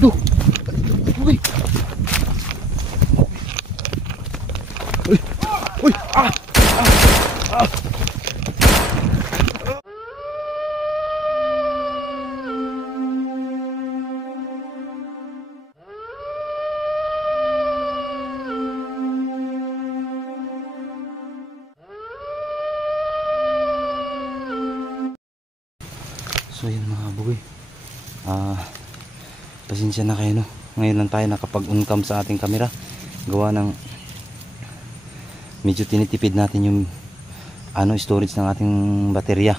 Dito. Uy. Uy. Uy. Ah. Ah. So yun mga kabugoy, pasensya na kayo no, ngayon lang tayo nakapag-on cam sa ating camera, gawa ng medyo tinitipid natin yung storage ng ating baterya.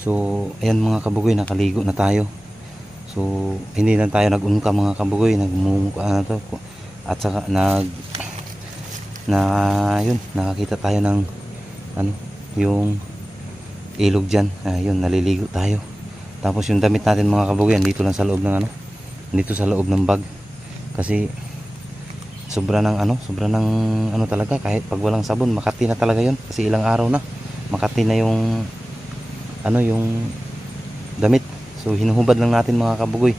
So ayan mga kabugoy, nakaligo na tayo. So hindi lang tayo nag-on cam mga kabugoy, at saka nakakita tayo ng yung ilog dyan. Ayun, naliligo tayo. Tapos yung damit natin mga kabugoy, dito lang sa loob ng dito sa loob ng bag. Kasi sobra ng talaga, kahit pag walang sabon, makati na talaga yun. Kasi ilang araw na, makati na yung yung damit. So hinuhubad lang natin mga kabugoy.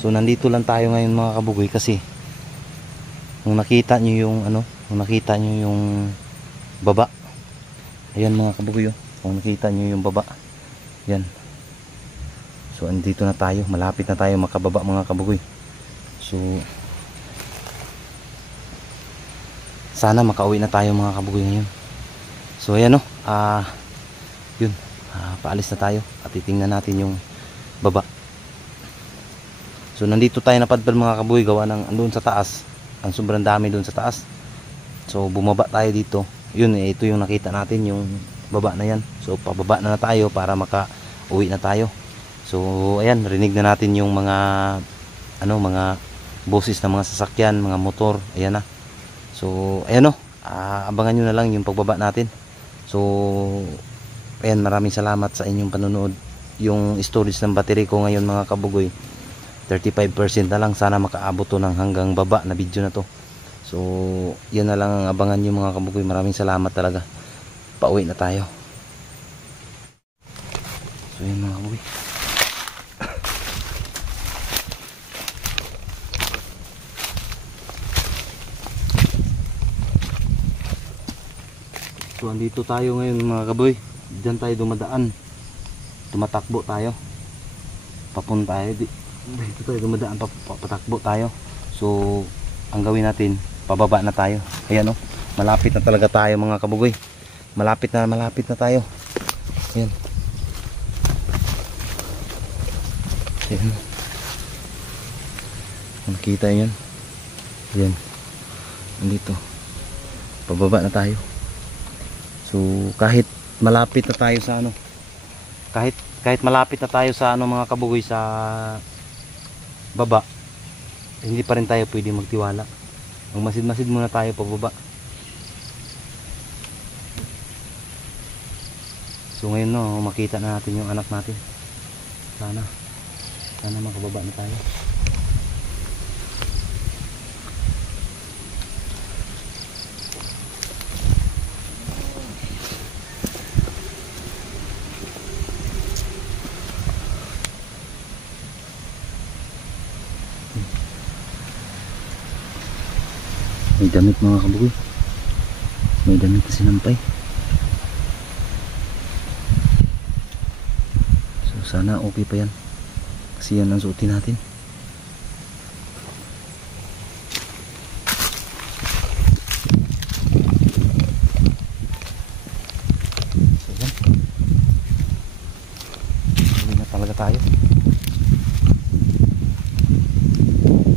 So nandito lang tayo ngayon mga kabugoy kasi kung nakita nyo yung baba. Ayan mga kabugoy, kung nakita nyo yung baba. Yan. So andito na tayo, malapit na tayo makababa mga kabugoy. So sana makauwi na tayo mga kabugoy ngayon. So ayan paalis na tayo at titingnan natin yung baba. So nandito tayo napadpad mga kabugoy, gawa ng andun sa taas, ang sobrang dami doon sa taas. So bumaba tayo dito. Yun, ito yung nakita natin, yung baba na yan. So pababa na tayo para makauwi na tayo. So ayan, rinig na natin yung mga mga boses ng mga sasakyan, mga motor. Ayan na. So ayan abangan nyo na lang yung pagbaba natin. So ayan, maraming salamat sa inyong panonood. Yung storage ng battery ko ngayon mga kabugoy, 35% na lang. Sana makaabot to ng hanggang baba na video na to. So yan na lang ang abangan nyo mga kabugoy. Maraming salamat talaga. Pauwi na tayo. So yan mga kabugoy. So andito tayo ngayon mga kaboy. Diyan tayo dumadaan. Tumatakbo tayo. Papunta tayo. Dito tayo dumadaan, patakbo tayo. So ang gawin natin, pababa na tayo. Ayan malapit na talaga tayo mga kabugoy. Malapit na tayo. Ayan. Ayan. Nakita yan. Ayan. Andito. Pababa na tayo. So kahit malapit na tayo sa kahit malapit na tayo sa mga kabugoy sa baba, hindi pa rin tayo pwede magtiwala. Magmasid-masid muna tayo pababa. So ngayon makita na natin yung anak natin. Sana makababa na tayo. May damit mga kabugoy. May damit na sinampay. So sana okay pa yan. Kasi yan ang suotin natin. So yan. Uwi na talaga tayo.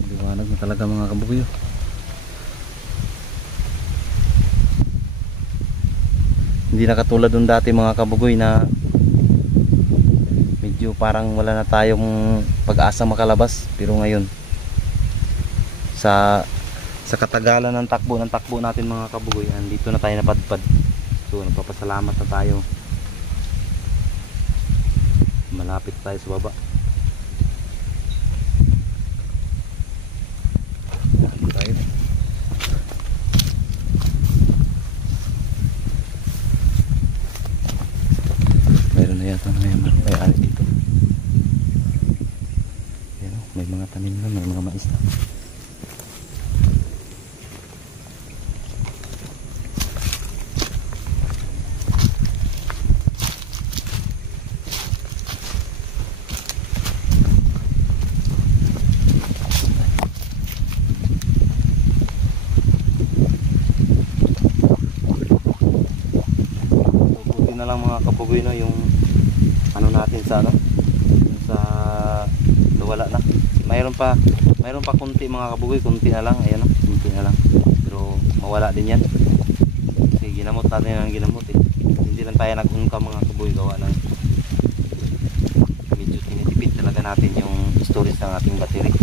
Liwanag na talaga mga kabugoy. Hindi na katulad nung dati mga kabugoy na medyo parang wala na tayong pag-asa makalabas. Pero ngayon sa katagalan ng takbo natin mga kabugoy, dito na tayo napadpad. So nagpapasalamat na tayo. Malapit tayo sa baba. Tayo. Yata may ari dito. Ayan, may mga tanim na, may mga kabugoy, no, yung ano natin sa ano, sa nawala na. Mayroon pa kunti mga kabugoy, kunti na lang, ayan, no, kunti na lang. Pero mawala din yan. Kasi ginamot natin ang ginamot eh. Hindi lang tayo nag-unka mga kabugoy, gawa ng medyo tinitipid talaga natin yung storage ng ating battery.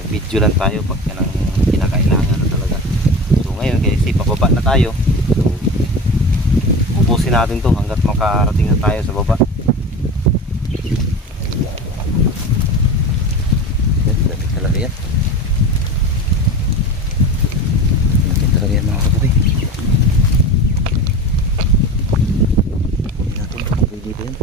Nag-video lang tayo pag yan ang kinakailangan na talaga. So ngayon kasi pababa na tayo, so ubusin natin to hanggat makarating na tayo sa baba. Yan, dami talaga yan. Dami talaga yan mga kabugoy. Pwede natin kabugoy dito yan.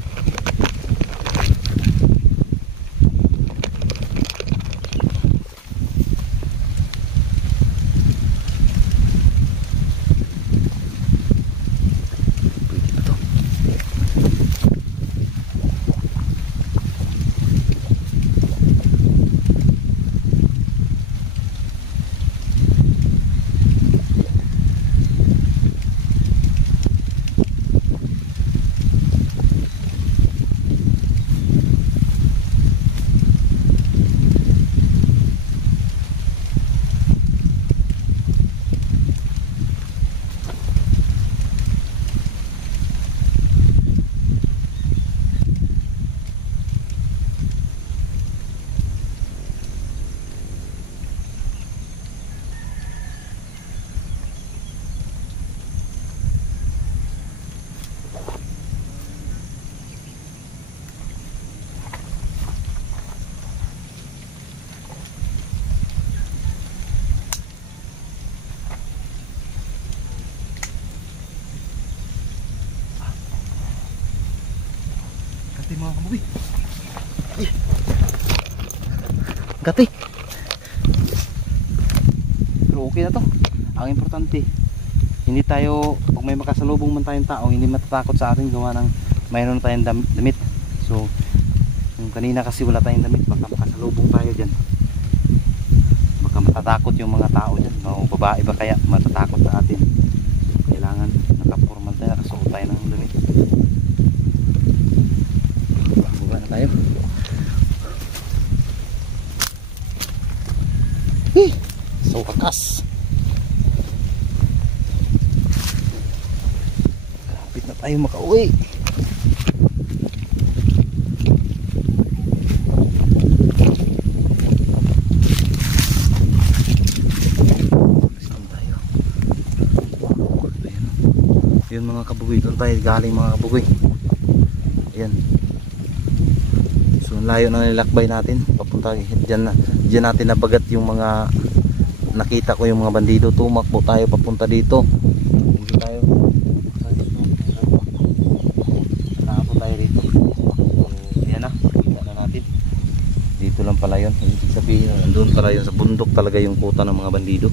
Mga kabugoy, gati, pero okay na to. Ang importante, hindi tayo, pag may makasalubong man tayong tao, hindi matatakot sa atin gawa ng mayroon na tayong damit. So yung kanina kasi wala tayong damit, baka makasalubong tayo dyan, baka matatakot yung mga tao dyan, mga babae ba kaya matatakot sa atin. So kailangan nakapormal tayo, nakasuot tayo ng damit. Tayo. So wakas. Kapit na tayo makauwi. Yun mga kabugoy, doon tayo galing mga kabugoy. Ayan. So layo na nilakbay natin papunta diyan natin nabagat yung mga nakita ko, yung mga bandido. Tumakbo tayo papunta dito. Hindi tayo nakapo tayo dito. So ayan na, kita na natin. Dito lang pala yun. Ibig sabihin nandun pala yun sa bundok talaga yung kuta ng mga bandido.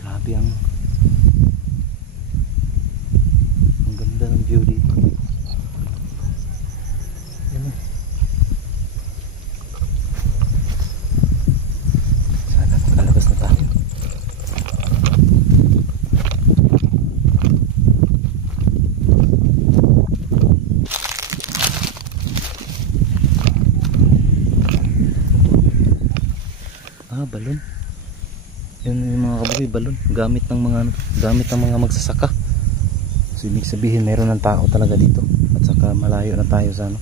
Grabe ang ganda ng view dito. Yan o. Sana makalabas na tayo. Balon. Yun yung mga kabugoy, balon gamit ng mga magsasaka. So ibig sabihin mayroon ng tao talaga dito at saka malayo na tayo sa ano.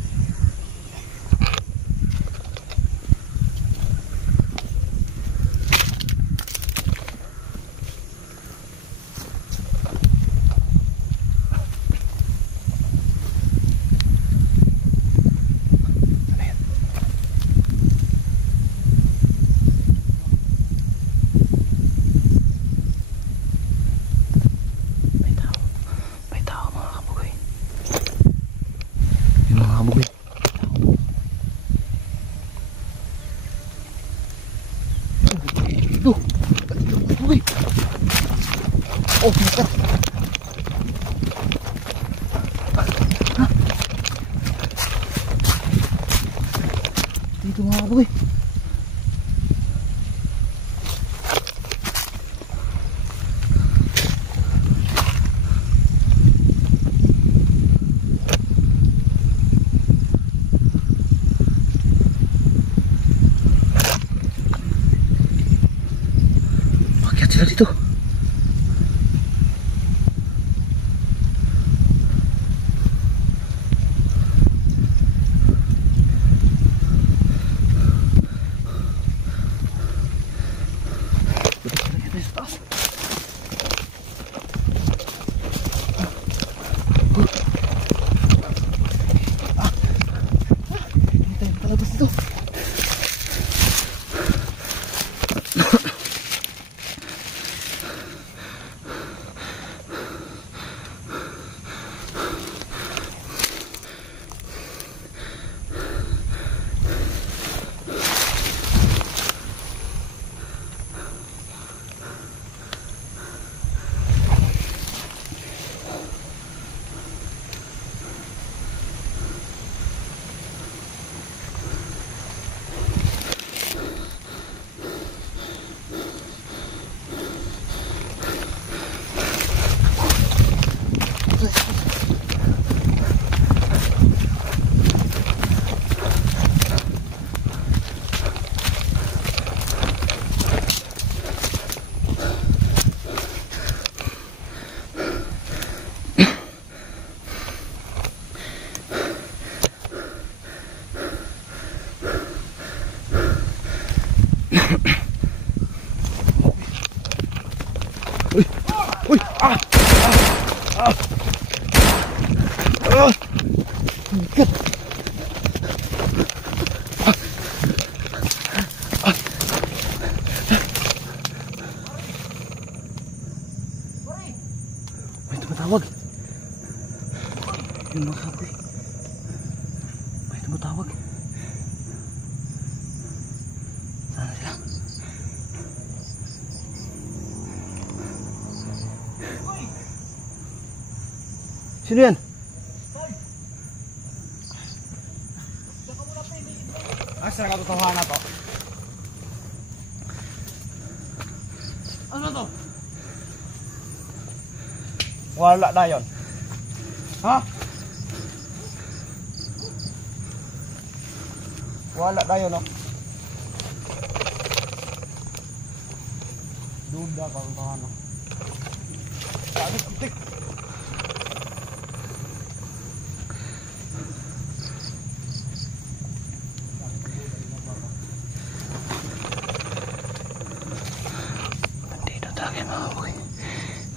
Mga kabugoy. Oh, makat. Dito mga kaboy. Pakyat sila dito. Uy! Ah! Ah! Ah! God! May tumatawag. Yun mga kaboy. May tumatawag. Saan sila? Sino yan? Saan ka tutuhanan na to? Ano to? Wala na yun. Ha? Wala na yun, no? Duda ka tutuhanan, no? Sabi, kaptik!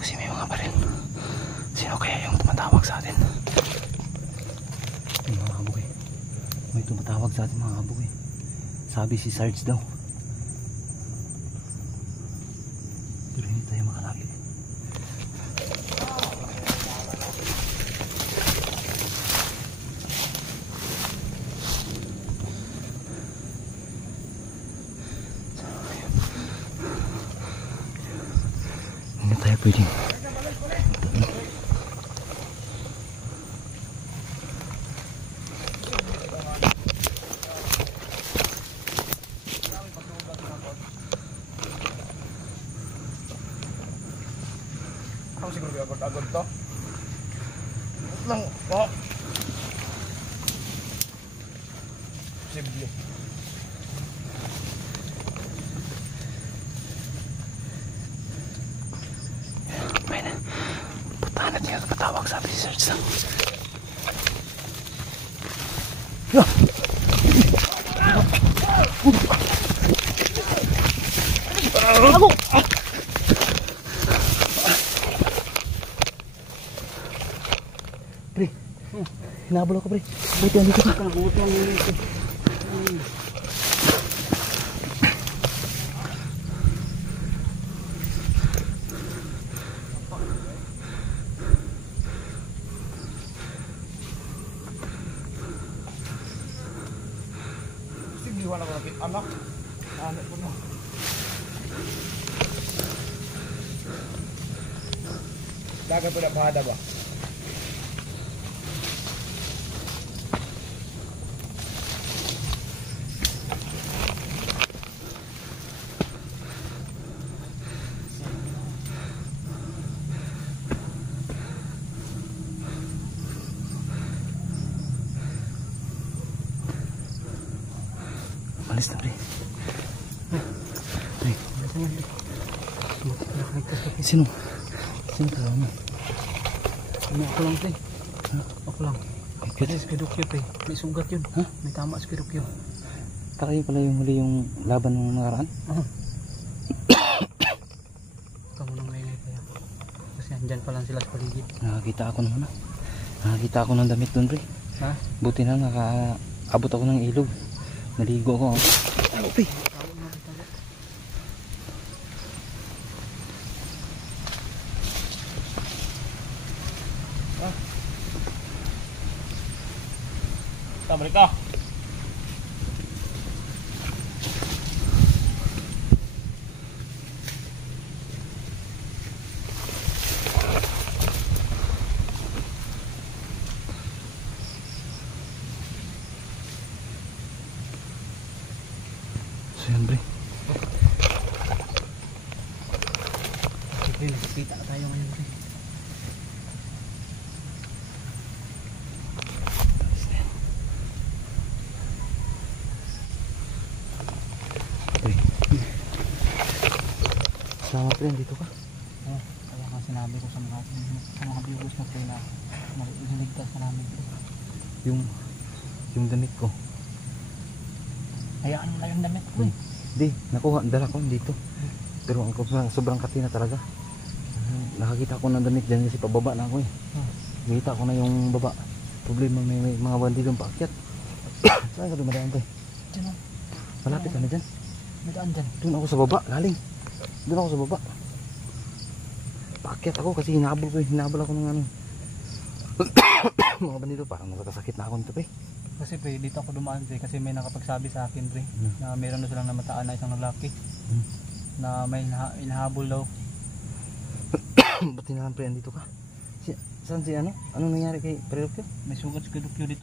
Kasi may mga baril. Sino kaya yung tumatawag sa atin? Ay, mga kabukoy, may tumatawag sa atin mga kabukoy. Sabi si Sarge daw. Pero hindi tayo makalapit. Hindi tayo pwedeng ako siguro agad-agad to. Wait lang po. Posible. may na putahan natin yung tumatawag, sabi si Sarge daw. Ako! Pre, hinabol ako pre. Buti andito ka. Buti andito. Sige, wala ko nakit anak. Anak ko na. Dagat po na bahada ba? Alis na pre. Pre. Sino? Sino talaga mo? Ano ako lang pre. Ha? Ako lang. Kasi spidokyo pre. May sugat yun. Ha? May tama spidokyo. Kayo pala yung huli yung laban ng nakaraan? Kamu nang ngayon kaya. Kasi andyan pa lang sila sa paligid. Nakakita ako naman. Nakakita ako ng damit doon pre. Ha? Buti na nakaabot ako ng ilog. Naligo ako. Ano pre? Balik ka. So yan pre. Sige, nakikita tayo ngayon pre. Salamat pre, dito ka. Kaya nga sinabi ko sa mga viewers na pre na niligtas ka namin pre. Yung damit ko. Hayaan mo na yung damit ko eh. Di, nakuha, dala ko dito. Pero ang sobrang katina talaga. Nakakita ko ng damit dyan kasi pababa na ako eh. Nakita ko na yung baba. Problema may mga bandidong paakyat. Saan ka dumadaan pre? Diyan o. Malapit ka na dyan. May daan dyan. Doon ako sa baba, galing. Doon ako sa baba. Paakyat ako kasi hinabol ako ng ano. Mga bandido parang nakakasakit na ako nito pre. Kasi pre, dito ako dumaan pre kasi may nakapagsabi sa akin pre na meron na silang namataan na isang lalaki na may inahabol daw. Ba't tinahan pre, andito ka? Saan si ano? Anong nangyari kay Pre Rocchio? May sugat sa kadukyo dito.